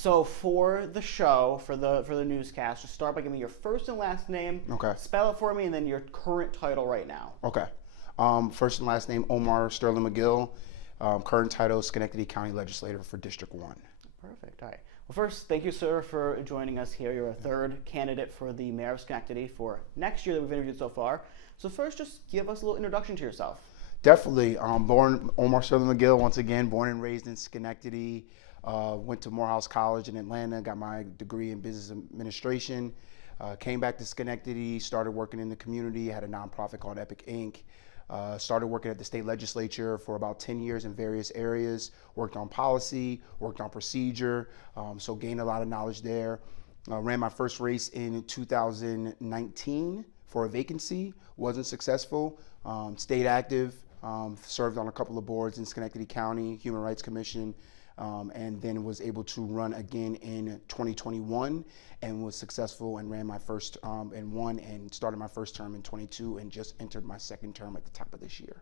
So for the show, for the newscast, just start by giving me your first and last name. Okay. Spell it for me, and then your current title right now. Okay. First and last name, Omar Sterling McGill. Current title, Schenectady County Legislator for District 1. Perfect. All right. Well, first, thank you, sir, for joining us here. You're a third candidate for the mayor of Schenectady for next year that we've interviewed so far. So first, just give us a little introduction to yourself. Definitely. Born Omar Sterling McGill, once again, born and raised in Schenectady. Went to Morehouse College in Atlanta, got my degree in business administration. Came back to Schenectady, started working in the community, had a nonprofit called Epic Inc. Started working at the state legislature for about 10 years in various areas, worked on policy, worked on procedure, so gained a lot of knowledge there. Ran my first race in 2019 for a vacancy, wasn't successful, stayed active, served on a couple of boards in Schenectady County, Human Rights Commission, and then was able to run again in 2021 and was successful and ran my first and won and started my first term in 22 and just entered my second term at the top of this year.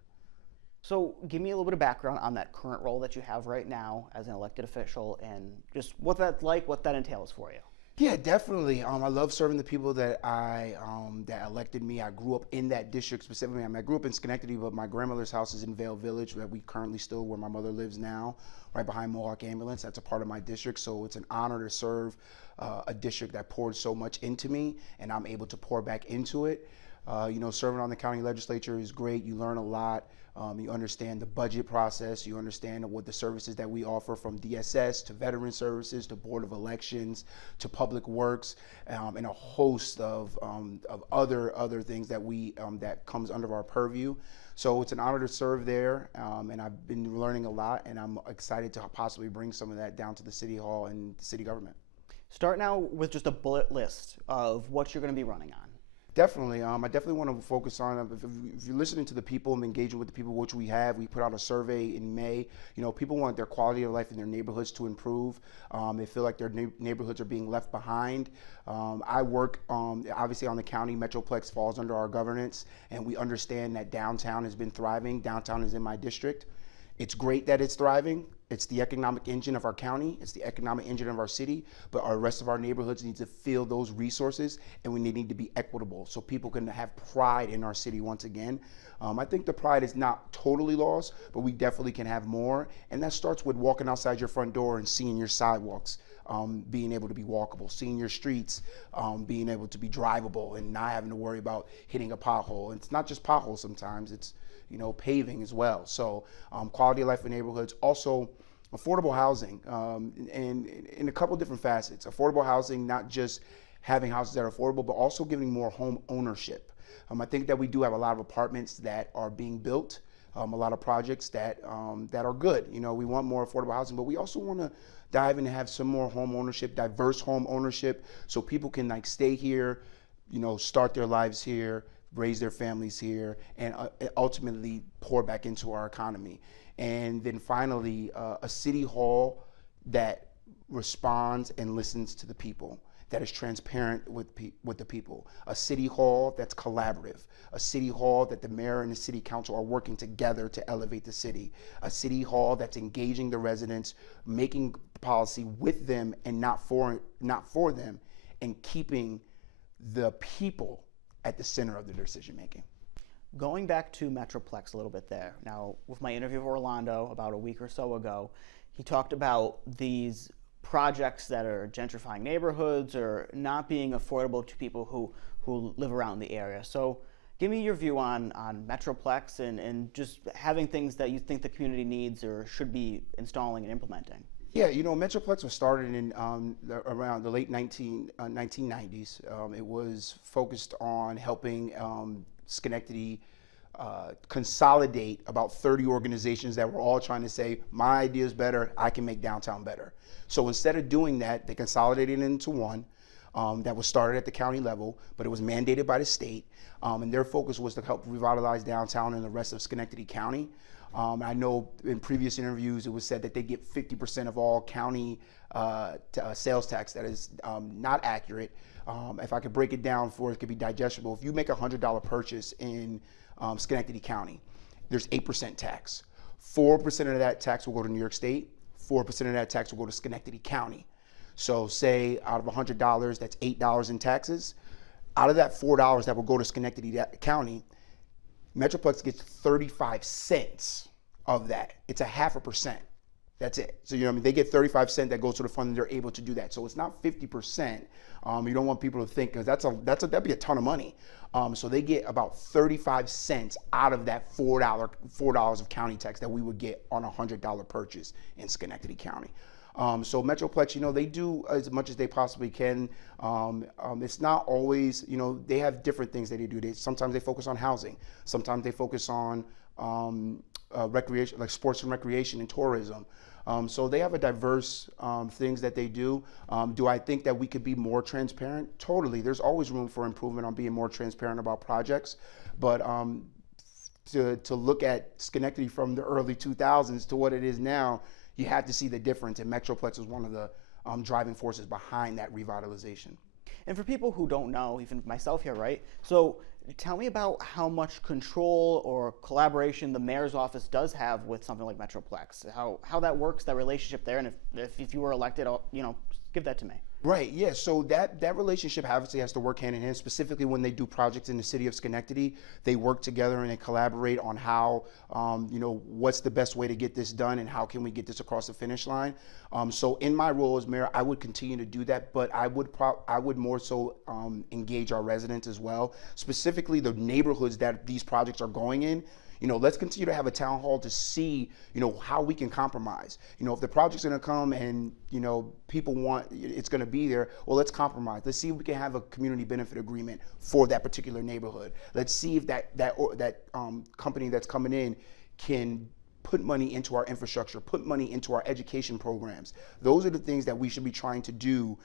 So give me a little bit of background on that current role that you have right now as an elected official and just what that's like, what that entails for you. Yeah, definitely. I love serving the people that that elected me. I grew up in that district specifically. I grew up in Schenectady, but my grandmother's house is in Vale Village, that we currently still where my mother lives now, right behind Mohawk Ambulance. That's a part of my district, so it's an honor to serve a district that poured so much into me, and I'm able to pour back into it. Serving on the county legislature is great. You learn a lot. You understand the budget process. You understand what the services that we offer, from DSS to veteran services to Board of Elections to Public Works, and a host of other things that that comes under our purview. So it's an honor to serve there, and I've been learning a lot, and I'm excited to possibly bring some of that down to the City Hall and city government. Start now with just a bullet list of what you're going to be running on. Definitely. I definitely want to focus on, if you're listening to the people and engaging with the people, which we have. We put out a survey in May. People want their quality of life in their neighborhoods to improve. They feel like their neighborhoods are being left behind. I work obviously on the county. Metroplex falls under our governance, and we understand that downtown has been thriving. Downtown is in my district. It's great that it's thriving. It's the economic engine of our county. It's the economic engine of our city, but our rest of our neighborhoods need to feel those resources, and we need to be equitable so people can have pride in our city once again. I think the pride is not totally lost, but we definitely can have more, and that starts with walking outside your front door and seeing your sidewalks being able to be walkable, seeing your streets being able to be drivable and not having to worry about hitting a pothole. And it's not just potholes sometimes, it's paving as well. So quality of life in neighborhoods. Also, affordable housing, and in a couple different facets. Affordable housing, not just having houses that are affordable, but also giving more home ownership. I think that we do have a lot of apartments that are being built, a lot of projects that are good. We want more affordable housing, but we also want to dive in and have some more home ownership, diverse home ownership, so people can stay here, start their lives here, raise their families here, and ultimately pour back into our economy. And then finally, a city hall that responds and listens to the people, that is transparent with the people. A city hall that's collaborative. A city hall that the mayor and the city council are working together to elevate the city. A city hall that's engaging the residents, making policy with them and not for them, and keeping the people at the center of the decision making. Going back to Metroplex a little bit there. Now, with my interview with Orlando about a week or so ago, he talked about these projects that are gentrifying neighborhoods or not being affordable to people who live around the area. So give me your view on Metroplex and just having things that you think the community needs or should be installing and implementing. Yeah, Metroplex was started in around the late 1990s. It was focused on helping Schenectady consolidate about 30 organizations that were all trying to say, my idea is better, I can make downtown better. So instead of doing that, they consolidated it into one that was started at the county level, but it was mandated by the state. And their focus was to help revitalize downtown and the rest of Schenectady County. I know in previous interviews it was said that they get 50% of all county sales tax. That is not accurate. If I could break it down for it could be digestible. If you make a $100 purchase in Schenectady County, there's 8% tax. 4% of that tax will go to New York State. 4% of that tax will go to Schenectady County. So say out of $100, that's $8 in taxes. Out of that $4 that will go to Schenectady County, Metroplex gets 35 cents of that. It's a 0.5%. That's it. So, they get 35 cents that goes to the fund and they're able to do that. So it's not 50%. You don't want people to think, because that'd be a ton of money. So they get about 35 cents out of that $4 of county tax that we would get on a $100 purchase in Schenectady County. So Metroplex, they do as much as they possibly can. It's not always, they have different things that they do. Sometimes they focus on housing. Sometimes they focus on recreation, like sports and recreation and tourism. So they have a diverse things that they do. Do I think that we could be more transparent? Totally. There's always room for improvement on being more transparent about projects. But to look at Schenectady from the early 2000s to what it is now, you have to see the difference. And Metroplex is one of the driving forces behind that revitalization. And for people who don't know, even myself here, right? So tell me about how much control or collaboration the mayor's office does have with something like Metroplex, how that works, that relationship there, and if you were elected, give that to me. Right, yeah, so that relationship obviously has to work hand in hand, specifically when they do projects in the city of Schenectady. They work together and they collaborate on how, what's the best way to get this done and how can we get this across the finish line. So in my role as mayor, I would continue to do that, but I would more so engage our residents as well, specifically the neighborhoods that these projects are going in. Let's continue to have a town hall to see, how we can compromise. If the project's going to come and, people want it's going to be there, well, let's compromise. Let's see if we can have a community benefit agreement for that particular neighborhood. Let's see if that company that's coming in can put money into our infrastructure, put money into our education programs. Those are the things that we should be trying to do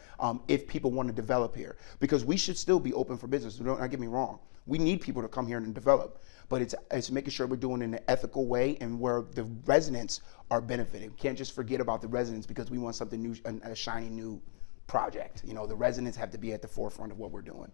if people want to develop here, because we should still be open for business. Don't get me wrong. We need people to come here and develop. But it's making sure we're doing it in an ethical way and where the residents are benefiting. We can't just forget about the residents because we want something new, a shiny new project. The residents have to be at the forefront of what we're doing.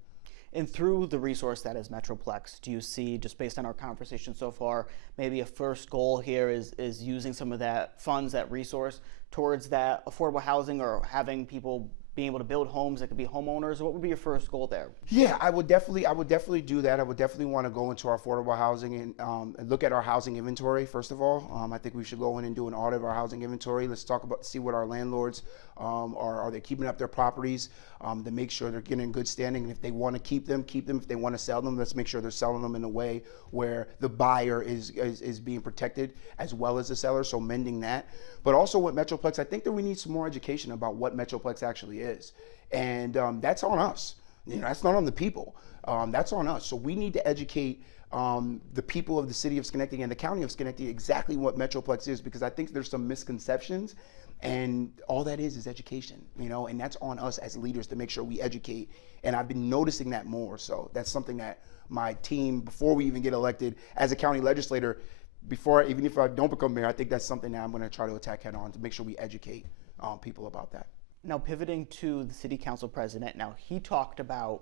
And through the resource that is Metroplex, do you see, just based on our conversation so far, maybe a first goal here is using some of that funds, that resource, towards that affordable housing, or having people being able to build homes that could be homeowners? What would be your first goal there? Yeah, I would definitely do that. I would definitely want to go into our affordable housing and look at our housing inventory. First of all, I think we should go in and do an audit of our housing inventory. Let's see what our landlords are they keeping up their properties, to make sure they're getting in good standing. And if they want to keep them. If they want to sell them, let's make sure they're selling them in a way where the buyer is being protected as well as the seller. So mending that. But also with Metroplex, I think that we need some more education about what Metroplex actually is. And that's on us. That's not on the people. That's on us. So we need to educate the people of the city of Schenectady and the county of Schenectady exactly what Metroplex is, because I think there's some misconceptions, and all that is education, and that's on us as leaders to make sure we educate. And I've been noticing that more. So that's something that my team, before we even get elected as a county legislator, even if I don't become mayor, I think that's something that I'm going to try to attack head on to make sure we educate people about that. Now, pivoting to the city council president, now he talked about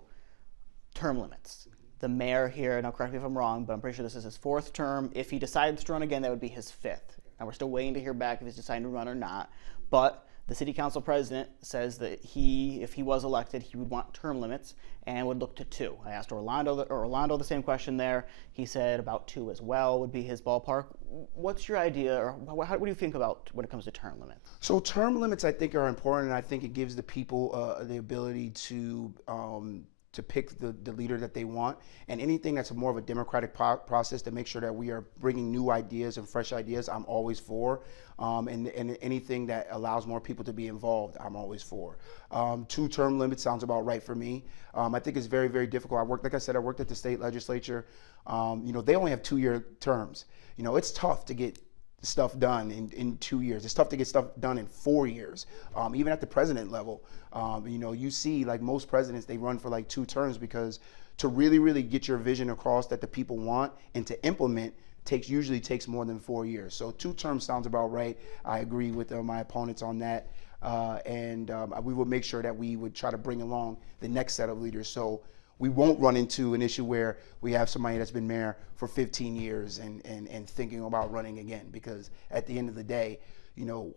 term limits. The mayor here, now correct me if I'm wrong, but I'm pretty sure this is his 4th term. If he decides to run again, that would be his 5th. Now, we're still waiting to hear back if he's deciding to run or not. But the city council president says that if he was elected, he would want term limits and would look to 2. I asked Orlando the same question there. He said about 2 as well would be his ballpark. What's your idea, or what do you think about when it comes to term limits? So term limits, I think, are important, and I think it gives the people the ability to pick the leader that they want, and anything that's more of a democratic process to make sure that we are bringing new ideas and fresh ideas, I'm always for. And anything that allows more people to be involved, I'm always for. 2 term limits sounds about right for me. I think it's very, very difficult. Like I said, I worked at the state legislature. They only have 2-year terms. It's tough to get stuff done in 2 years. It's tough to get stuff done in 4 years, even at the president level. You see, like most presidents, they run for like 2 terms, because to really, really get your vision across that the people want and to implement usually takes more than 4 years. So 2 terms sounds about right. I agree with my opponents on that. And we will make sure that we would try to bring along the next set of leaders, so we won't run into an issue where we have somebody that's been mayor for 15 years and thinking about running again. Because at the end of the day,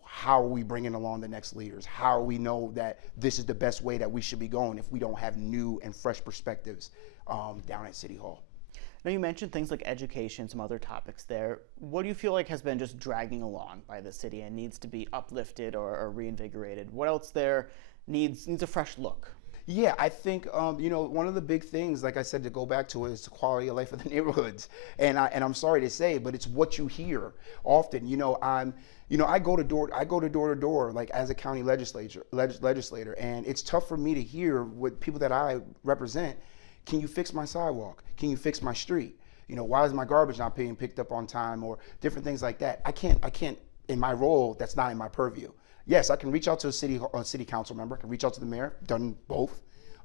how are we bringing along the next leaders? How do we know that this is the best way that we should be going if we don't have new and fresh perspectives down at City Hall? Now, you mentioned things like education, some other topics there. What do you feel like has been just dragging along by the city and needs to be uplifted or reinvigorated? What else there needs a fresh look? Yeah, I think one of the big things, like I said, to go back to it, is the quality of life of the neighborhoods. And I'm sorry to say, but it's what you hear often. I go to door to door, like as a county legislator, and it's tough for me to hear what people that I represent. Can you fix my sidewalk? Can you fix my street? Why is my garbage not being picked up on time, or different things like that? I can't. In my role, that's not in my purview. Yes, I can reach out to a city council member. I can reach out to the mayor. Done both,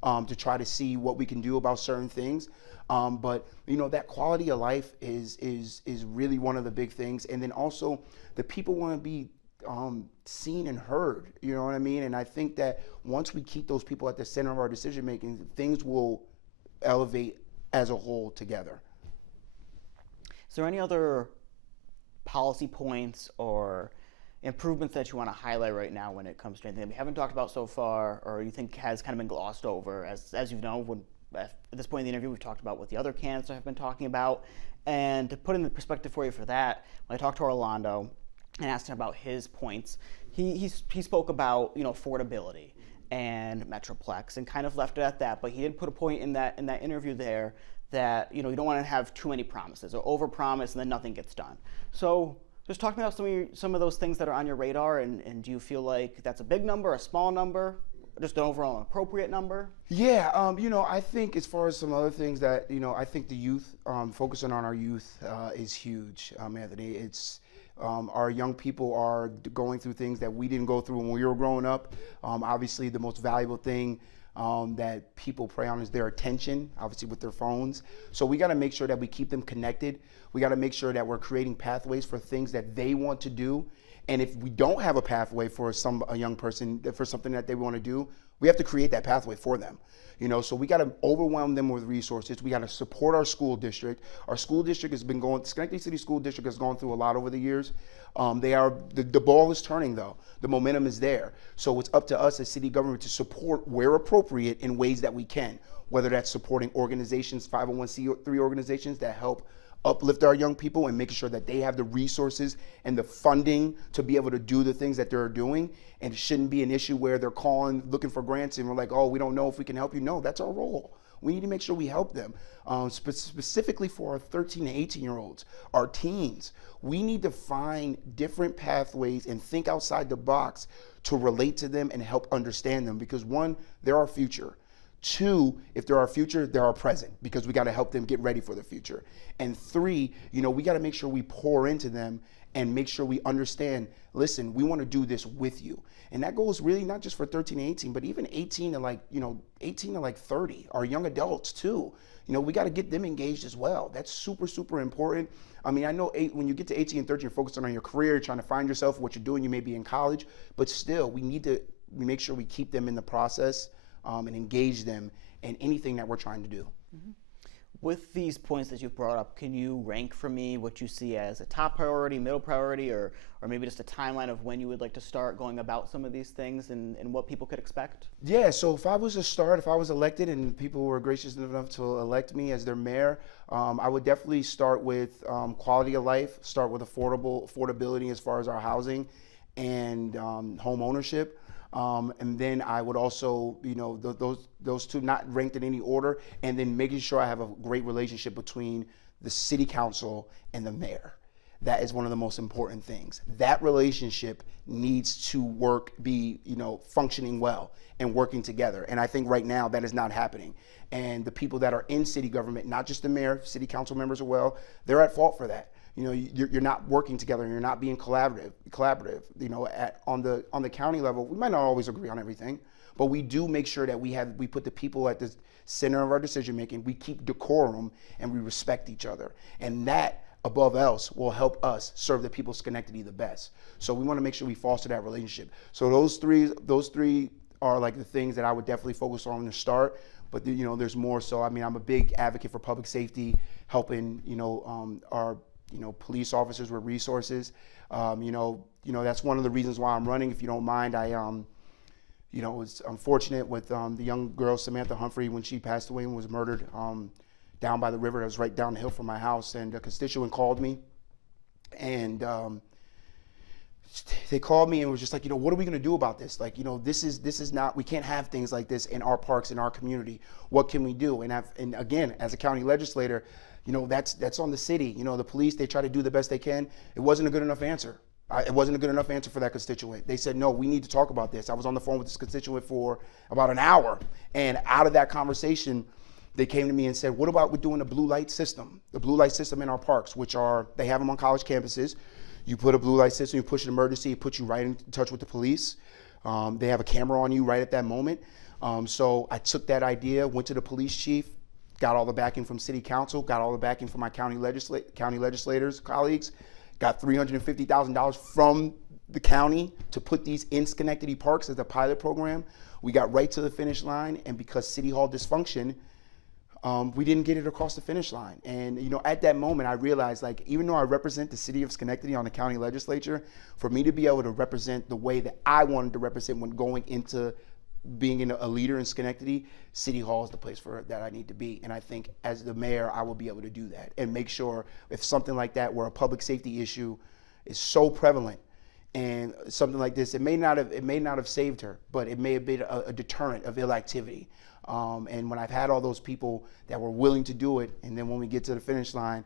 to try to see what we can do about certain things. But that quality of life is really one of the big things. And then also, the people want to be seen and heard. You know what I mean? And I think that once we keep those people at the center of our decision making, things will elevate as a whole together. Is there any other policy points or improvements that you want to highlight right now when it comes to anything that we haven't talked about so far, or you think has kind of been glossed over? As you know, at this point in the interview, we've talked about what the other candidates have been talking about. And to put in the perspective for you for that, when I talked to Orlando and asked him about his points, he spoke about affordability and Metroplex and kind of left it at that. But he did put a point in that interview there that you don't want to have too many promises or overpromise and then nothing gets done. So just talk about some of those things that are on your radar, and do you feel like that's a big number, a small number, just an overall appropriate number? Yeah, I think as far as some other things that, I think the youth, focusing on our youth is huge, Anthony. It's our young people are going through things that we didn't go through when we were growing up. Obviously, the most valuable thing that people prey on is their attention, obviously with their phones. So we got to make sure that we keep them connected. We got to make sure that we're creating pathways for things that they want to do. And if we don't have a pathway for a young person for something that they want to do, we have to create that pathway for them. So we got to overwhelm them with resources. We got to support our school district. Our school district Schenectady City School District has gone through a lot over the years. The ball is turning though. The momentum is there. So it's up to us as city government to support where appropriate in ways that we can, whether that's supporting organizations, 501c3 organizations that help uplift our young people and making sure that they have the resources and the funding to be able to do the things that they're doing. And it shouldn't be an issue where they're calling, looking for grants, and we're like, oh, we don't know if we can help you. No, that's our role. We need to make sure we help them. Specifically for our 13 to 18-year-olds, our teens, we need to find different pathways and think outside the box to relate to them and help understand them. Because one, they're our future. Two, if they're our future, they're our present, because we got to help them get ready for the future. And three, we got to make sure we pour into them and make sure we understand, listen, we want to do this with you. And that goes really not just for 13 and 18, but even 18 to 30, our young adults too. We got to get them engaged as well. That's super, super important. I mean, I know when you get to 18 and 13, you're focusing on your career, trying to find yourself, what you're doing, you may be in college, but still, we make sure we keep them in the process and engage them in anything that we're trying to do. Mm-hmm. With these points that you've brought up, can you rank for me what you see as a top priority, middle priority, or maybe just a timeline of when you would like to start going about some of these things and what people could expect? Yeah, so if I was elected and people were gracious enough to elect me as their mayor, I would definitely start with quality of life, start with affordability as far as our housing and home ownership. And then I would also, those two not ranked in any order, and then making sure I have a great relationship between the city council and the mayor. That is one of the most important things. That relationship needs to be functioning well and working together. And I think right now that is not happening. And the people that are in city government, not just the mayor, city council members as well, they're at fault for that. You're not working together and you're not being collaborative. On the county level, we might not always agree on everything, but we do make sure that we put the people at the center of our decision making. We keep decorum and we respect each other, and that above else will help us serve the people of Schenectady the best. So we want to make sure we foster that relationship. So those three are like the things that I would definitely focus on to start. But there's more. So I mean, I'm a big advocate for public safety, helping our police officers with resources. That's one of the reasons why I'm running. If you don't mind, I was unfortunate with the young girl Samantha Humphrey when she passed away and was murdered down by the river. That was right down the hill from my house, and a constituent called me, and they called me and was just like, what are we going to do about this? Like, this is not, we can't have things like this in our parks, in our community. What can we do? And again, as a county legislator, that's on the city. The police, they try to do the best they can. It wasn't a good enough answer. It wasn't a good enough answer for that constituent. They said, no, we need to talk about this. I was on the phone with this constituent for about an hour. And out of that conversation, they came to me and said, what about we doing a blue light system? The blue light system in our parks, which they have them on college campuses. You put a blue light system, you push an emergency, it puts you right in touch with the police. They have a camera on you right at that moment. So I took that idea, went to the police chief, got all the backing from city council, got all the backing from my county legislators, colleagues, got $350,000 from the county to put these in Schenectady parks as a pilot program. We got right to the finish line, and because City Hall dysfunction, we didn't get it across the finish line. And at that moment, I realized, like, even though I represent the city of Schenectady on the county legislature, for me to be able to represent the way that I wanted to represent when going into being a leader in Schenectady, City Hall is the place that I need to be. And I think as the mayor, I will be able to do that and make sure if something like that, where a public safety issue is so prevalent, and something like this, it may not have saved her, but it may have been a deterrent of ill activity. And when I've had all those people that were willing to do it, and then when we get to the finish line,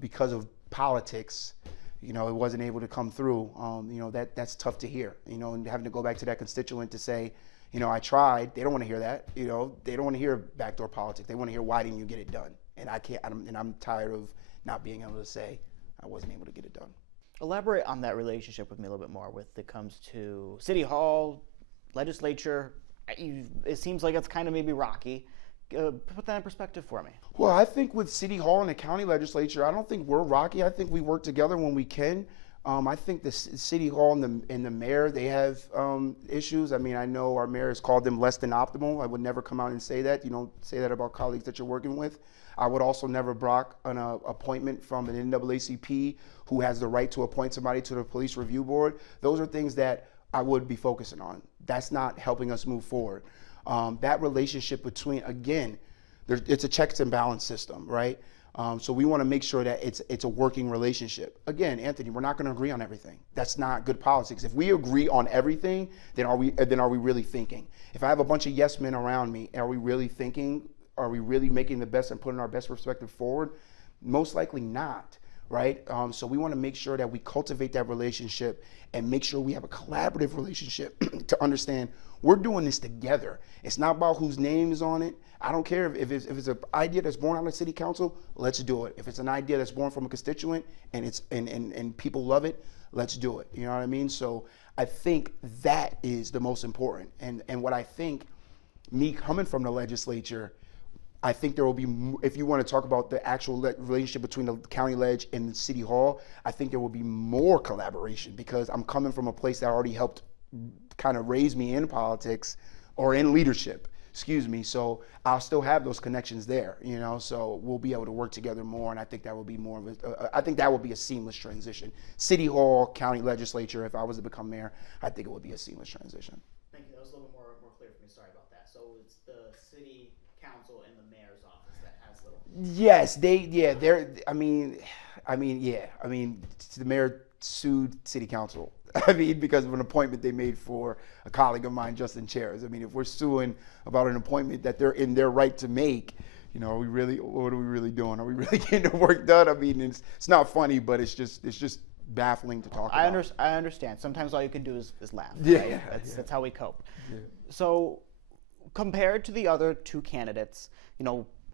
because of politics, it wasn't able to come through. That's tough to hear. And having to go back to that constituent to say, I tried. They don't want to hear that. They don't want to hear backdoor politics. They want to hear, why didn't you get it done? And I can't. I'm tired of not being able to say I wasn't able to get it done. Elaborate on that relationship with me a little bit more. When it comes to City Hall, legislature, it seems like it's kind of maybe rocky. Put that in perspective for me. Well, I think with City Hall and the county legislature, I don't think we're rocky. I think we work together when we can. I think the City Hall and the mayor, they have issues. I mean, I know our mayor has called them less than optimal. I would never come out and say that. You don't say that about colleagues that you're working with. I would also never block an appointment from an NAACP who has the right to appoint somebody to the police review board. Those are things that I would be focusing on. That's not helping us move forward. That relationship between, again, it's a checks and balance system, right? So we want to make sure that it's a working relationship. Again, Anthony, we're not going to agree on everything. That's not good politics. If we agree on everything, then are we really thinking? If I have a bunch of yes men around me, are we really thinking? Are we really making the best and putting our best perspective forward? Most likely not, right? So we want to make sure that we cultivate that relationship and make sure we have a collaborative relationship to understand we're doing this together. It's not about whose name is on it. I don't care if it's an idea that's born out of city council, let's do it. If it's an idea that's born from a constituent and people love it, let's do it. You know what I mean? So I think that is the most important. And what I think, me coming from the legislature, I think there will be, if you want to talk about the actual relationship between the county ledge and the city hall, I think there will be more collaboration because I'm coming from a place that already helped kind of raise me in politics or in leadership, excuse me. So I'll still have those connections there, so we'll be able to work together more. And I think that will be more of I think that will be a seamless transition. City hall, county legislature, if I was to become mayor, I think it would be a seamless transition. Thank you. That was a little more clear for me. Sorry about that. So it's the city council and the mayor's office that has little. Yes, the mayor sued city council. Because of an appointment they made for a colleague of mine, Justin Chairs. If we're suing about an appointment that they're in their right to make, what are we really doing? Are we really getting the work done? It's not funny, but it's just baffling to talk about. I understand. Sometimes all you can do is laugh. Yeah, right? That's how we cope. Yeah. So compared to the other two candidates,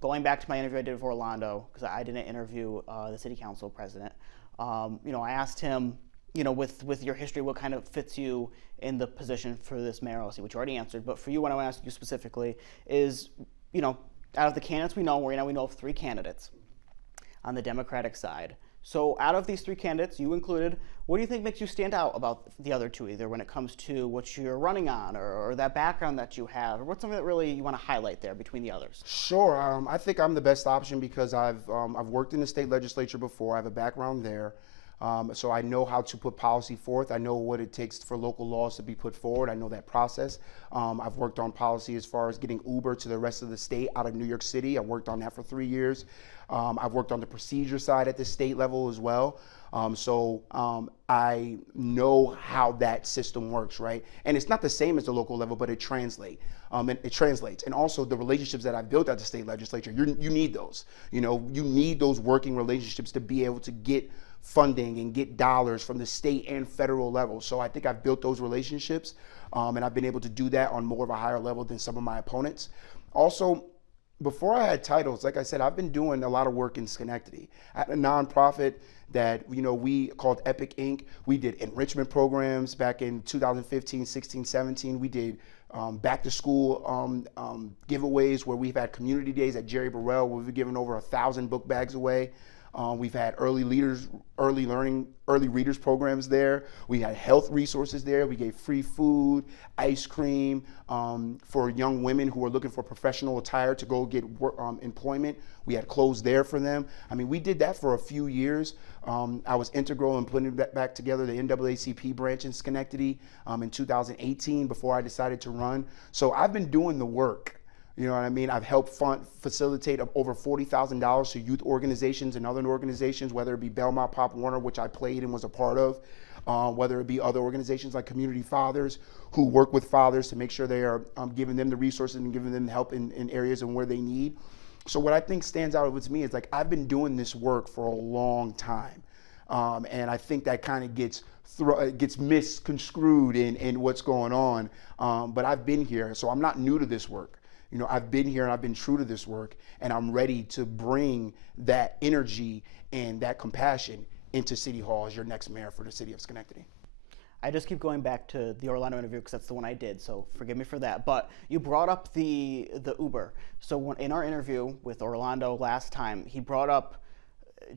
going back to my interview I did for Orlando, because I didn't interview the city council president, I asked him, with your history, what kind of fits you in the position for this mayoral seat, which you already answered. But for you, what I want to ask you specifically is, out of the candidates we know of 3 candidates on the Democratic side. So out of these 3 candidates, you included, What do you think makes you stand out about the other two, either when it comes to what you're running on or that background that you have, or what's something that really you want to highlight there between the others? Sure. I think I'm the best option because I've worked in the state legislature before. I have a background there. So I know how to put policy forth. I know what it takes for local laws to be put forward. I know that process. I've worked on policy as far as getting Uber to the rest of the state out of New York City. I worked on that for 3 years. I've worked on the procedure side at the state level as well. I know how that system works, right? And it's not the same as the local level, but it translates. And also the relationships that I've built at the state legislature, you need those. You need those working relationships to be able to get funding and get dollars from the state and federal level. So I think I've built those relationships, and I've been able to do that on more of a higher level than some of my opponents. Also, before I had titles, like I said, I've been doing a lot of work in Schenectady. I had a nonprofit that we called Epic Inc. We did enrichment programs back in 2015, 16, 17. We did back to school giveaways where we've had community days at Jerry Burrell where we've given over 1,000 book bags away. We've had early readers programs there. We had health resources there. We gave free food, ice cream for young women who are looking for professional attire to go get employment. We had clothes there for them. I mean, we did that for a few years. I was integral in putting that back together, the NAACP branch in Schenectady in 2018 before I decided to run. So I've been doing the work. You know what I mean? I've helped facilitate over $40,000 to youth organizations and other organizations, whether it be Belmont Pop Warner, which I played and was a part of, whether it be other organizations like Community Fathers, who work with fathers to make sure they are giving them the resources and giving them help in areas and where they need. So what I think stands out with me is like I've been doing this work for a long time, and I think that kind of gets misconstrued in what's going on. But I've been here, so I'm not new to this work. I've been here and I've been true to this work, and I'm ready to bring that energy and that compassion into City Hall as your next mayor for the city of Schenectady. I just keep going back to the Orlando interview because that's the one I did, so forgive me for that. But you brought up the Uber. So in our interview with Orlando last time, he brought up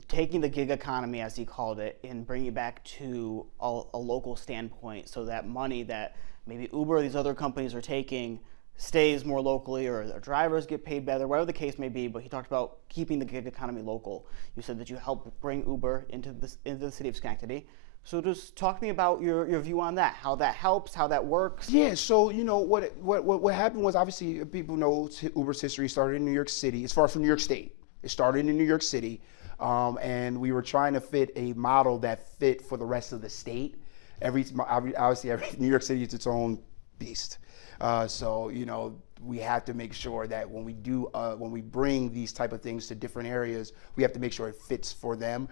taking the gig economy, as he called it, and bringing it back to a local standpoint, so that money that maybe Uber or these other companies are taking stays more locally, or their drivers get paid better, whatever the case may be. But he talked about keeping the gig economy local. You said that you helped bring Uber into the city of Schenectady. So just talk to me about your view on that, how that helps, how that works. Yeah, so what happened was, obviously people know Uber's history started in New York City. It's far from New York State. It started in New York City, and we were trying to fit a model that fit for the rest of the state. Obviously, every New York City is its own beast. So we have to make sure that when we bring these type of things to different areas, we have to make sure it fits for them.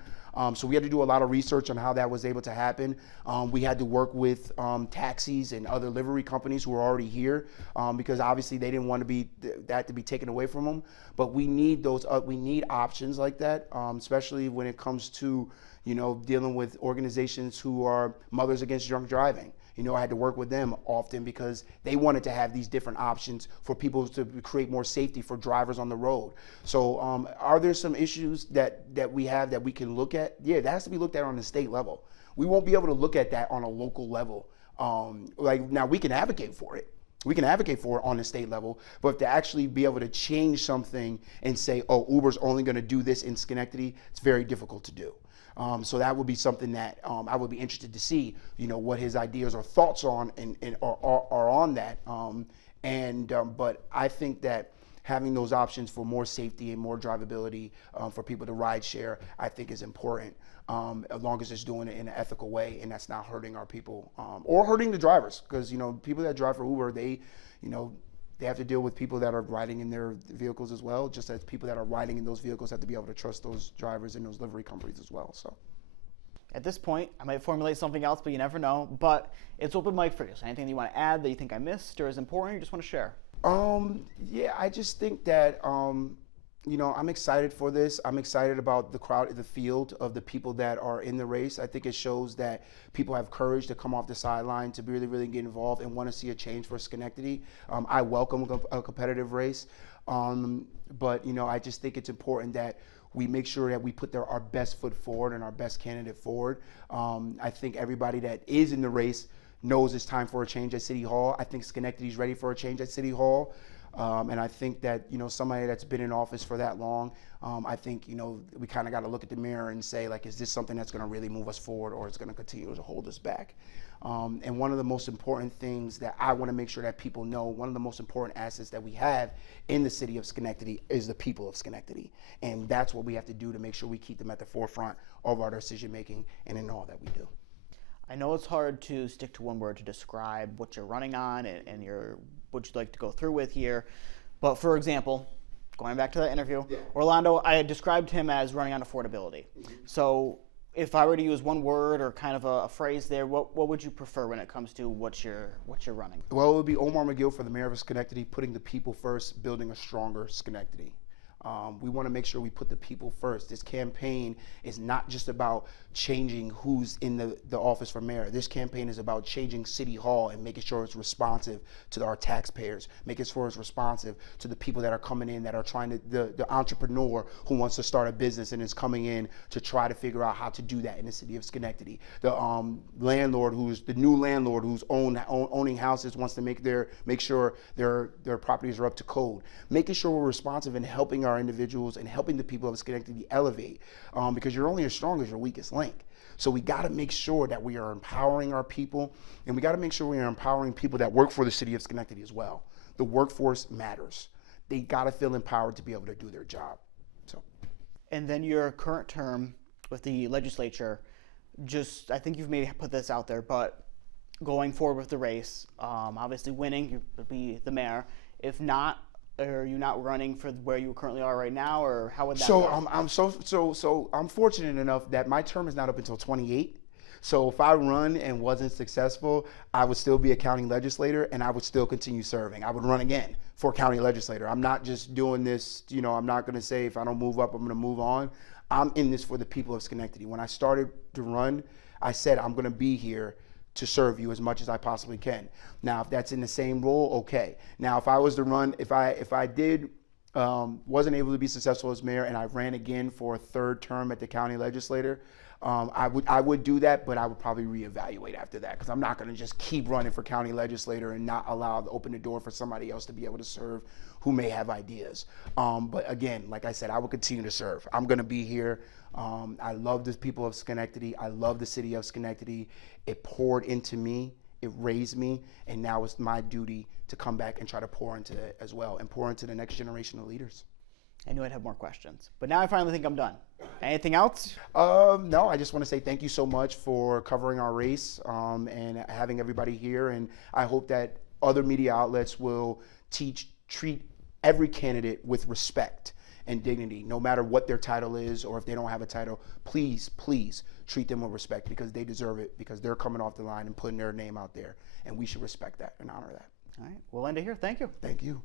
So we had to do a lot of research on how that was able to happen. We had to work with taxis and other livery companies who were already here, because obviously they didn't want that to be taken away from them. But we need we need options like that, especially when it comes to dealing with organizations who are Mothers Against Drunk Driving. I had to work with them often because they wanted to have these different options for people to create more safety for drivers on the road. So are there some issues that we have that we can look at? Yeah, that has to be looked at on the state level. We won't be able to look at that on a local level. Now we can advocate for it. We can advocate for it on the state level, but to actually be able to change something and say, oh, Uber's only going to do this in Schenectady, it's very difficult to do. So that would be something that I would be interested to see, what his ideas or thoughts on are on that. But I think that having those options for more safety and more drivability for people to ride share, I think is important, as long as it's doing it in an ethical way and that's not hurting our people or hurting the drivers. Because people that drive for Uber, they have to deal with people that are riding in their vehicles as well, just as people that are riding in those vehicles have to be able to trust those drivers and those livery companies as well. So, at this point, I might formulate something else, but you never know. But it's open mic for you. So anything you want to add that you think I missed or is important, or you just want to share? Yeah, I just think that I'm excited for this. I'm excited about the crowd, the field of the people that are in the race. I think it shows that people have courage to come off the sideline to really, really get involved and want to see a change for Schenectady. I welcome a competitive race, but I just think it's important that We make sure that we put our best foot forward and our best candidate forward. I think everybody that is in the race knows it's time for a change at City Hall. I think Schenectady's ready for a change at City Hall. And I think that, somebody that's been in office for that long, I think, we kind of got to look at the mirror and say, like, is this something that's going to really move us forward, or it's going to continue to hold us back? And one of the most important things that I want to make sure that people know, one of the most important assets that we have in the city of Schenectady is the people of Schenectady. And that's what we have to do to make sure we keep them at the forefront of our decision making and in all that we do. I know it's hard to stick to one word to describe what you're running on and what you'd like to go through with here. But for example, going back to that interview, Orlando, I had described him as running on affordability. So if I were to use one word or kind of a phrase there, what would you prefer when it comes to what you're running? Well, it would be Omar McGill for the mayor of Schenectady, putting the people first, building a stronger Schenectady. We want to make sure we put the people first. This campaign is not just about changing who's in the office for mayor. This campaign is about changing City Hall and making sure it's responsive to our taxpayers, making sure it's responsive to the people that are coming in, that are trying to, the entrepreneur who wants to start a business and is coming in to try to figure out how to do that in the city of Schenectady. The landlord who's the new landlord who's owning houses wants to make sure their properties are up to code. Making sure we're responsive and helping our individuals and helping the people of Schenectady elevate, because you're only as strong as your weakest link. So we got to make sure that we are empowering our people, and we got to make sure we are empowering people that work for the city of Schenectady as well. The workforce matters. They got to feel empowered to be able to do their job. So, and then your current term with the legislature, I think you've maybe put this out there, but going forward with the race, obviously winning, you would be the mayor. If not, are you not running for where you currently are right now, or how would that go? I'm fortunate enough that my term is not up until 28. So if I run and wasn't successful, I would still be a county legislator and I would still continue serving. I would run again for county legislator. I'm not just doing this, I'm not going to say if I don't move up, I'm going to move on. I'm in this for the people of Schenectady. When I started to run, I said I'm going to be here to serve you as much as I possibly can. Now, if that's in the same role, okay. Now, if I was to run, if I did, wasn't able to be successful as mayor and I ran again for a third term at the county legislator, I would do that, but I would probably reevaluate after that, because I'm not going to just keep running for county legislator and not open the door for somebody else to be able to serve who may have ideas. But again, like I said, I will continue to serve. I'm going to be here. I love the people of Schenectady. I love the city of Schenectady. It poured into me. It raised me. And now it's my duty to come back and try to pour into it as well, and pour into the next generation of leaders. I knew I'd have more questions, but now I finally think I'm done. Anything else? No, I just want to say thank you so much for covering our race and having everybody here. And I hope that other media outlets will treat every candidate with respect and dignity, no matter what their title is, or if they don't have a title. Please, please treat them with respect, because they deserve it, because they're coming off the line and putting their name out there, and we should respect that and honor that. All right, we'll end it here. Thank you. Thank you.